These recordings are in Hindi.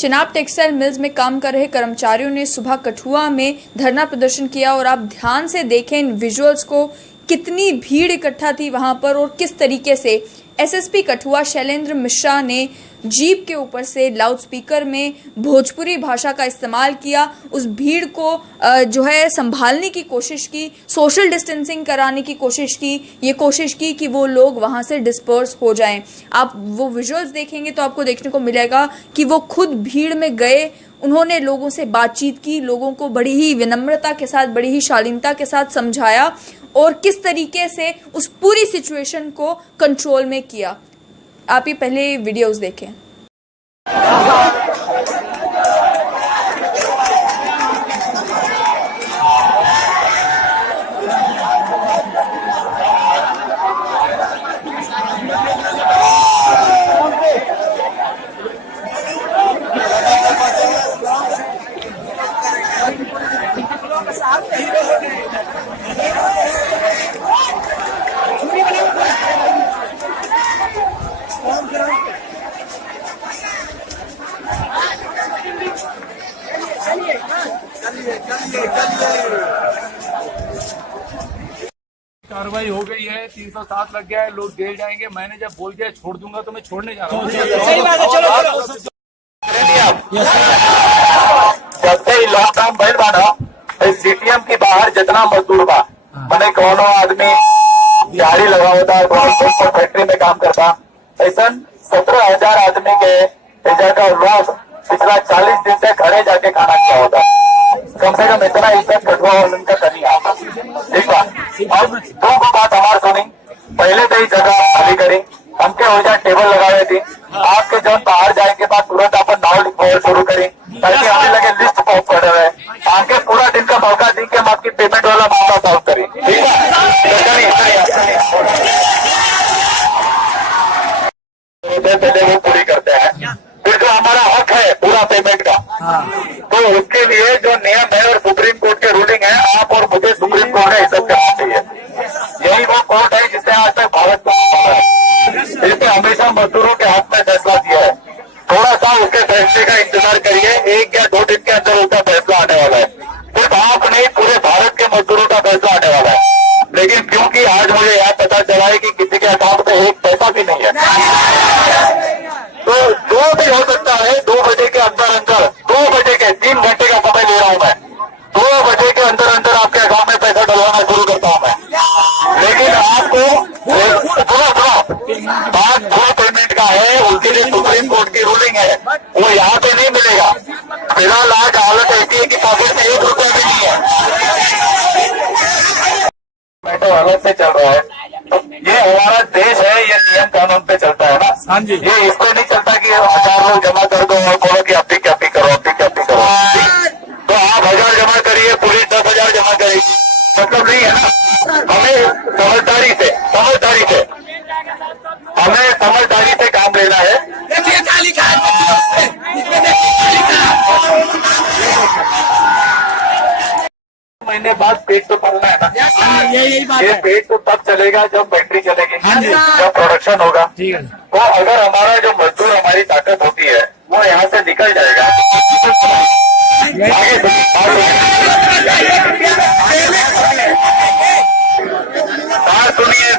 चिनाब टेक्सटाइल मिल्स में काम कर रहे कर्मचारियों ने सुबह कठुआ में धरना प्रदर्शन किया और आप ध्यान से देखें इन विजुअल्स को, कितनी भीड़ इकट्ठा थी वहां पर और किस तरीके से एसएसपी कठुआ शैलेंद्र मिश्रा ने जीप के ऊपर से लाउडस्पीकर में भोजपुरी भाषा का इस्तेमाल किया। उस भीड़ को जो है संभालने की कोशिश की, सोशल डिस्टेंसिंग कराने की कोशिश की, ये कोशिश की कि वो लोग वहां से डिस्पर्स हो जाएं। आप वो विजुअल्स देखेंगे तो आपको देखने को मिलेगा कि वो खुद भीड़ में गए, उन्होंने लोगों से बातचीत की, लोगों को बड़ी ही विनम्रता के साथ, बड़ी ही शालीनता के साथ समझाया और किस तरीके से उस पूरी सिचुएशन को कंट्रोल में किया। आप ये पहले वीडियोस देखें। कार्रवाई हो गई है, 307 लग गया है, लोग जेल जाएंगे। मैंने जब बोल दिया छोड़ दूंगा तो मैं छोड़ने जा रहा हूँ। जब से लॉकडाउन भइल बा ना, सीटीएम के बाहर जितना मजदूर बा, मैंने कोनो आदमी दिहाड़ी लगा होता है, फैक्ट्री में काम करता, ऐसा 17,000 आदमी के इधर का लोग पिछला 40 दिन से घरे जाके खाना खा होता। कम से कम इतना इज्जत कठुआ और उनका नहीं आता। ठीक है, अब दो बात हमारी सुनी, पहले तो ही जगह खाली करी, हमके हो जाए टेबल लगाए थी, आपके जब बाहर जाए के बाद तुरंत अपन नाव लिखवाना शुरू करें ताकि हमें लगे लिस्ट पॉप कर रहे हैं, आगे पूरा दिन का मौका दी के हम आपकी पेमेंट वाला मामला सॉल्व करें। ठीक है, पहले वो पूरी करते हैं, फिर जो हमारा हक है पूरा पेमेंट का, तो उसके लिए जो नियम है और सुप्रीम कोर्ट के रूलिंग है, आप और मुझे सुप्रीम कोर्ट ने इज्जत करना चाहिए। यही वो कोर्ट है जिसने आज तक भारत को इसने हमेशा मजदूरों के हाथ में फैसला दिया है। थोड़ा सा उसके फैसले का इंतजार करिए, 1 या 2 दिन के अंदर उसका फैसला आने वाला है। सिर्फ आप नहीं, पूरे भारत के मजदूरों का फैसला आने वाला है। लेकिन क्योंकि आज मुझे यह पता चला है कि किसी के अकाउंट में 1 पैसा भी नहीं है, तो जो भी हो सकता है 2 बजे के अंदर अंदर, 2 बजे के 3 घंटे का समय ले रहा हूं मैं, 2 बजे के अंदर अंदर आपके अकाउंट में पैसा डलवाना शुरू करता हूं मैं। लेकिन आपको बात जो पेमेंट का है उसके लिए सुप्रीम कोर्ट की रूलिंग है, वो यहाँ पे नहीं मिलेगा। फिलहाल आज हालत ऐसी है कि पॉकेट में 1 रुपया भी नहीं है, मैटर अलग से चल रहा है। ये हमारा देश है, ये नियम कानून पे चलता है ना। हाँ जी, ये इस पे नहीं चलता कि 1000 लोग जमा कर दो और बोलो कि अपनी क्या करो, अपनी क्या करो। तो आप 1000 जमा करिए, पुलिस 10,000 जमा करेगी, मतलब नहीं है ना। हमें समझदारी से काम लेना है। महीने बाद पेट तो भरना है ना। ये पेट तो तब चलेगा जब बैटरी चलेगी, जब प्रोडक्शन होगा। तो अगर हमारा जो मजदूर, हमारी ताकत होती है, वो यहाँ से निकल जाएगा।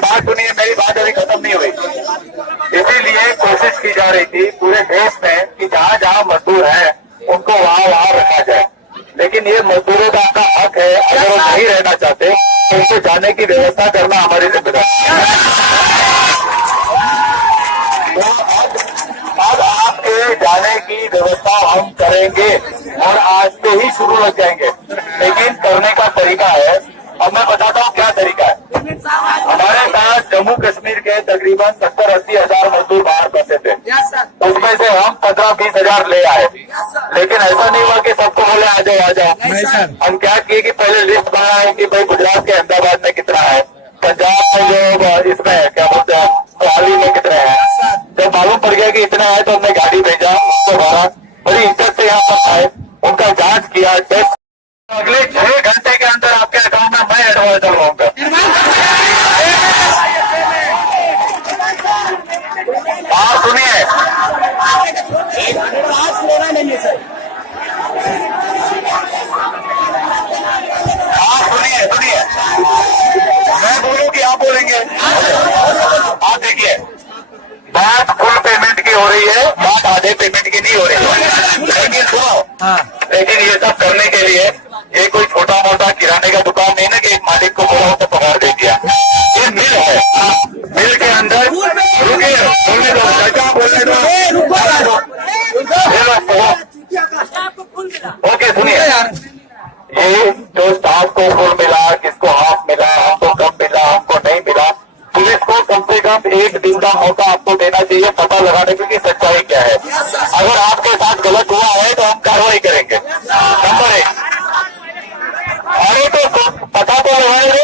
बात सुनिए, मेरी बात अभी खत्म नहीं हुई। इसीलिए कोशिश की जा रही थी पूरे देश में कि जहाँ जहाँ मजदूर है उनको वहाँ रखा जाए। लेकिन ये मजदूरों का आपका हक है, अगर वो नहीं रहना चाहते तो उनको जाने की व्यवस्था करना हमारी जिम्मेदारी है। अब आपके जाने की व्यवस्था हम करेंगे और आज से ही शुरू लग जाएंगे, लेकिन करने का तरीका है। अब मैं बताता हूँ क्या तरीका है। हमारे पास जम्मू कश्मीर के तकरीबन 70-80 हजार मजदूर बाहर फंसे थे, उसमें से हम 15-20 हजार ले आए। लेकिन ऐसा नहीं हुआ कि सबको बोले आ जाओ। हम क्या किए कि पहले लिस्ट बनाए कि भाई गुजरात के अहमदाबाद में कितना है, पंजाब में जो इसमें क्या बोलते हैं मोहाली में कितने हैं। जब मालूम पड़ गया कि इतना है तो हमने गाड़ी भेजा, उसको भरा, बड़ी इज्जत से यहाँ पर आए, उनका जांच किया, टेस्ट। अगले 6 घंटे के अंदर आपके अकाउंट में मैं एडवांस डलवाऊंगा। आप सुनिए, आज लेना नहीं है सर। आप सुनिए, मैं बोलूं कि आप बोलेंगे? आप देखिए, बात फुल पेमेंट की हो रही है, बात आधे पेमेंट की नहीं हो रही है। लेकिन सुनो, लेकिन ये सब करने के लिए ये कोई छोटा मोटा किराने का दुकान नहीं ना कि एक मालिक को बोला तो पगार दे दिया। ये मिल है, मिल के अंदर रुकिए, बोलने दो, चाचा बोलने दो। ओके सुनिए, ये जो स्टाफ को फुल मिला, किसको हाफ मिला, हमको कम मिला, हमको नहीं मिला, पुलिस को कम से कम एक दिन का मौका आपको देना चाहिए पता लगाने की सच्चाई क्या है। अगर आपके साथ गलत हुआ है तो हम कार्रवाई करेंगे। नंबर 1, अरे तो पता तो लगाएंगे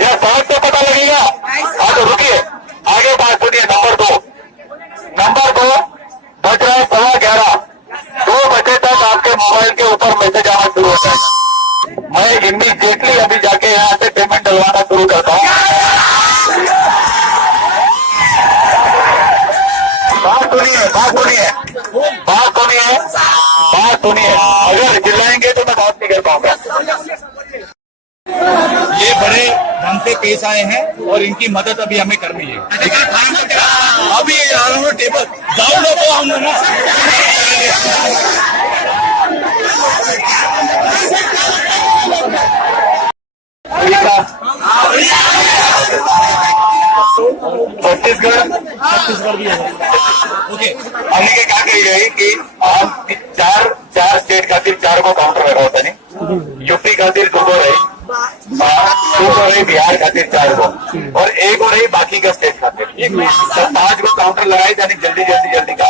या सड़क पे पता लगेगा? हाँ तो रुकिए, आगे बात सुनिए। नंबर 2 बज रहा है 11:15, 2 बजे तक आपके मोबाइल के ऊपर मैसेज आना शुरू हो जाएगा। मैं इमीडिएटली अभी जाके यहाँ से पेमेंट डलवाना शुरू करता हूँ। बात सुनिए, अगर चिल्लाएंगे तो मैं बात नहीं कर पाऊंगा। ये बड़े ढंग से पेश आए हैं और इनकी मदद अभी हमें करनी है। अभी टेबल जाओ लोग हम ना छत्तीसगढ़ भी है। ओके, हमने के क्या कही गई कि हम चार स्टेट खातिर 4 को काउंटर लगा होता नहीं, यूपी खातिर 2 को रही, 2 को रही, बिहार खातिर 4 को, और 1 को रही बाकी का स्टेट खातिर। तो 5 को काउंटर लगाए जाने जल्दी का।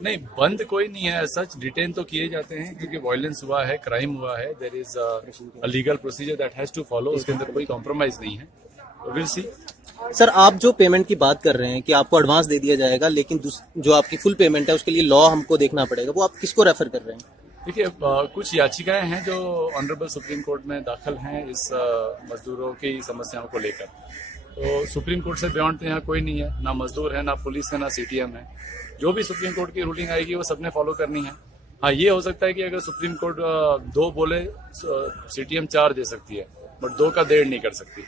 नहीं, बंद कोई नहीं है, सच डिटेन तो किए जाते हैं क्योंकि वायलेंस हुआ है, क्राइम हुआ है, there is a legal procedure that has to follow, उसके अंदर कोई कॉम्प्रोमाइज नहीं है। Will see. सर, आप जो पेमेंट की बात कर रहे हैं कि आपको एडवांस दे दिया जाएगा, लेकिन जो आपकी फुल पेमेंट है उसके लिए लॉ हमको देखना पड़ेगा, वो आप किसको रेफर कर रहे हैं? देखिए, कुछ याचिकाएं हैं जो ऑनरेबल सुप्रीम कोर्ट में दाखिल हैं इस मजदूरों की समस्याओं को लेकर। तो सुप्रीम कोर्ट से बियॉन्ड तो यहाँ कोई नहीं है, ना मजदूर है, ना पुलिस है, ना सीटीएम है। जो भी सुप्रीम कोर्ट की रूलिंग आएगी वो सबने फॉलो करनी है। हाँ, ये हो सकता है कि अगर सुप्रीम कोर्ट 2 बोले, सीटीएम 4 दे सकती है, बट 2 का 1.5 नहीं कर सकती।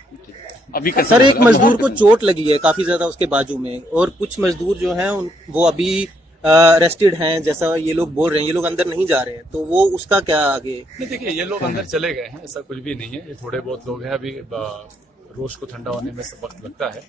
अभी सर, एक मजदूर को चोट लगी है काफी ज्यादा उसके बाजू में, और कुछ मजदूर जो हैं वो अभी अरेस्टेड हैं, जैसा ये लोग बोल रहे हैं, ये लोग अंदर नहीं जा रहे हैं, तो वो उसका क्या आगे? नहीं, देखिए, ये लोग अंदर चले गए हैं, ऐसा कुछ भी नहीं है। ये थोड़े बहुत लोग हैं, अभी रोष को ठंडा होने में वक्त लगता है।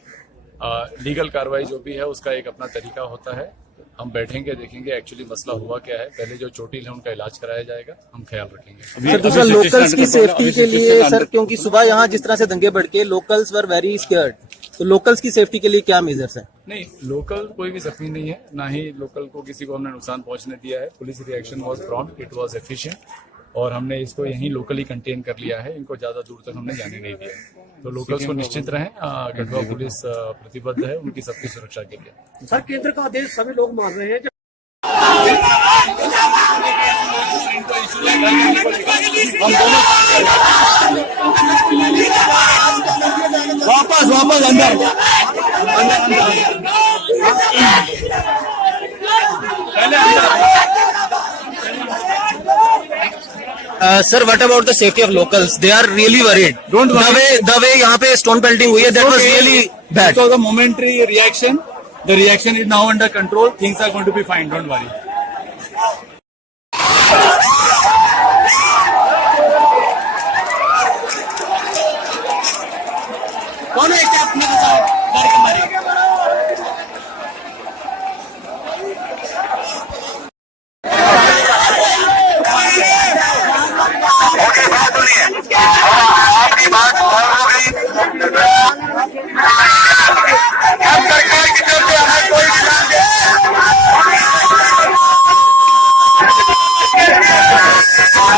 लीगल कार्रवाई जो भी है उसका एक अपना तरीका होता है। हम बैठेंगे, देखेंगे एक्चुअली मसला हुआ क्या है। पहले जो चोटिल है उनका इलाज कराया जाएगा, हम ख्याल रखेंगे। सर, दूसरा लोकल्स की सेफ्टी के लिए सर, क्योंकि सुबह यहाँ जिस तरह से दंगे बढ़ के लोकल्स वर वेरी स्कैर्ड, तो लोकल्स की सेफ्टी के लिए क्या मेजर्स हैं? नहीं, लोकल कोई भी जख्मी नहीं है, ना ही लोकल को किसी को हमने नुकसान पहुंचने दिया है। Police reaction was prompt, it was efficient, और हमने इसको यहीं लोकली कंटेन कर लिया है। इनको ज्यादा दूर तक हमने जाने नहीं दिया। तो लोकल्स को निश्चित रहें, कठुआ पुलिस प्रतिबद्ध है उनकी सबकी सुरक्षा के लिए। सर, केंद्र का आदेश सभी लोग मान रहे हैं। वापस अंदर sir, what about the safety of locals? They are really worried. Don't worry. The way यहाँ पे स्टोन पेल्टिंग हुई है, that was really bad. So the momentary reaction, the reaction is now under control. Things are going to be fine. Don't worry. कौन है क्या अपने के साथ डर के मारे? ओके, बात सुनिए, आपकी बात हो गई। हम सरकार की तरफ से हमें कोई ध्यान दे।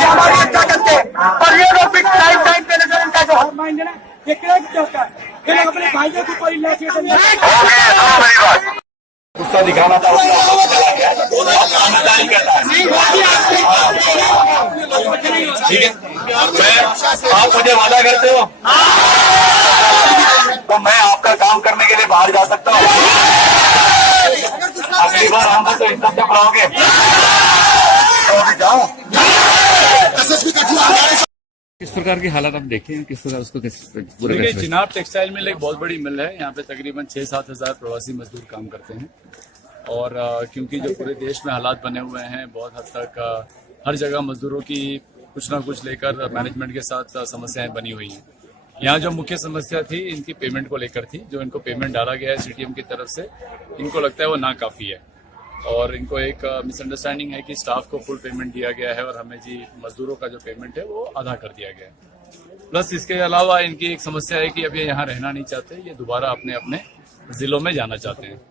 हमारी अच्छा करते, और ये लोग भी टाइम पे नजर इनका जो माइंड है ना, ये क्या होता है? फिर अपने भाई के ऊपर इलाज गुस्सा दिखाना था, उसका चला गया, समझदारी करता है। ठीक है, आप मुझे वादा करते हो तो मैं आपका काम करने के लिए बाहर जा सकता हूँ। अगली बार आऊंगा तो इज्जत से बुलाओगे तो अभी जाओ। किस प्रकार की हालात आप देखें, किस प्रकार उसको पूरे देखिए, चिनाब टेक्सटाइल मिल एक बहुत बड़ी मिल है। यहाँ पे तकरीबन 6-7 हज़ार प्रवासी मजदूर काम करते हैं और क्योंकि जो पूरे देश में हालात बने हुए हैं, बहुत हद तक हर जगह मजदूरों की कुछ ना कुछ लेकर मैनेजमेंट के साथ समस्याएं बनी हुई हैं। यहाँ जो मुख्य समस्या थी इनकी पेमेंट को लेकर थी। जो इनको पेमेंट डाला गया है सीटीएम की तरफ से, इनको लगता है वो नाकाफी है और इनको एक मिसअंडरस्टैंडिंग है कि स्टाफ को फुल पेमेंट दिया गया है और हमें जी मजदूरों का जो पेमेंट है वो आधा कर दिया गया है। प्लस इसके अलावा इनकी एक समस्या है कि अब ये यहाँ रहना नहीं चाहते, ये दोबारा अपने अपने जिलों में जाना चाहते हैं।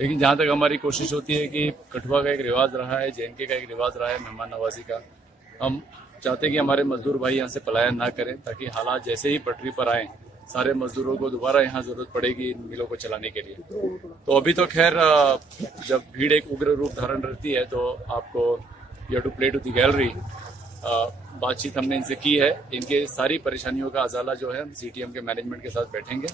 लेकिन जहाँ तक हमारी कोशिश होती है कि कठुआ का एक रिवाज रहा है, जेएनके का एक रिवाज रहा है मेहमान नवाजी का, हम चाहते हैं कि हमारे मजदूर भाई यहाँ से पलायन ना करें, ताकि हालात जैसे ही पटरी पर आए सारे मजदूरों को दोबारा यहाँ जरूरत पड़ेगी इन मिलों को चलाने के लिए। तो अभी तो खैर जब भीड़ एक उग्र रूप धारण करती है तो आपको you to play to the gallery. बातचीत हमने इनसे की है, इनके सारी परेशानियों का अजाला जो है हम सीटीएम के मैनेजमेंट के साथ बैठेंगे,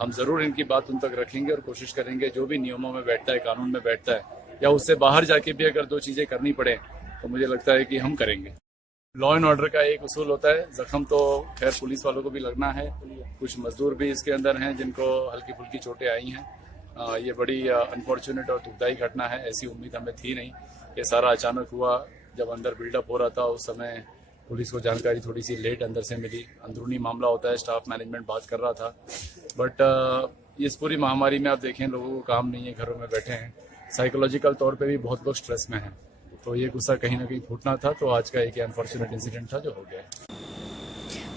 हम जरूर इनकी बात उन तक रखेंगे और कोशिश करेंगे जो भी नियमों में बैठता है, कानून में बैठता है या उससे बाहर जाके भी अगर 2 चीजें करनी पड़े तो मुझे लगता है कि हम करेंगे। लॉ एंड ऑर्डर का एक उसूल होता है, जख्म तो खैर पुलिस वालों को भी लगना है, कुछ मजदूर भी इसके अंदर हैं जिनको हल्की फुल्की चोटें आई हैं। ये बड़ी अनफॉर्चुनेट और दुखदायी घटना है, ऐसी उम्मीद हमें थी नहीं। ये सारा अचानक हुआ, जब अंदर बिल्डअप हो रहा था उस समय पुलिस को जानकारी थोड़ी सी लेट अंदर से मिली। अंदरूनी मामला होता है, स्टाफ मैनेजमेंट बात कर रहा था, बट इस पूरी महामारी में आप देखें लोगों को काम नहीं है, घरों में बैठे हैं, साइकोलॉजिकल तौर पे भी बहुत लोग स्ट्रेस में हैं, तो ये गुस्सा कहीं ना कहीं फूटना था। तो आज का एक अनफॉर्चुनेट इंसिडेंट था जो हो गया।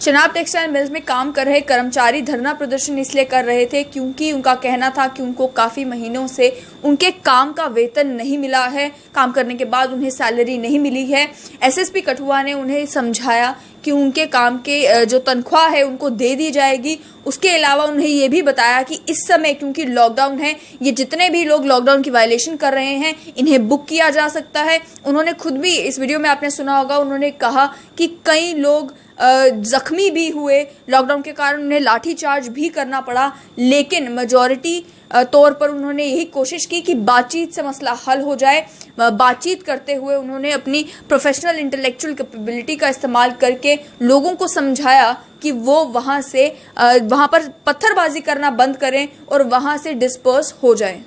चिनाब टेक्सटाइल मिल्स में काम कर रहे कर्मचारी धरना प्रदर्शन इसलिए कर रहे थे क्योंकि उनका कहना था कि उनको काफ़ी महीनों से उनके काम का वेतन नहीं मिला है, काम करने के बाद उन्हें सैलरी नहीं मिली है। एसएसपी कठुआ ने उन्हें समझाया कि उनके काम के जो तनख्वाह है उनको दे दी जाएगी। उसके अलावा उन्हें ये भी बताया कि इस समय क्योंकि लॉकडाउन है, ये जितने भी लोग लॉकडाउन की वायलेशन कर रहे हैं इन्हें बुक किया जा सकता है। उन्होंने खुद भी, इस वीडियो में आपने सुना होगा, उन्होंने कहा कि कई लोग जख्मी भी हुए लॉकडाउन के कारण, उन्हें लाठीचार्ज भी करना पड़ा, लेकिन मेजॉरिटी तौर पर उन्होंने यही कोशिश की कि बातचीत से मसला हल हो जाए। बातचीत करते हुए उन्होंने अपनी प्रोफेशनल इंटेलेक्चुअल कैपेबिलिटी का इस्तेमाल करके लोगों को समझाया कि वो वहाँ पर पत्थरबाजी करना बंद करें और वहाँ से डिस्पर्स हो जाए।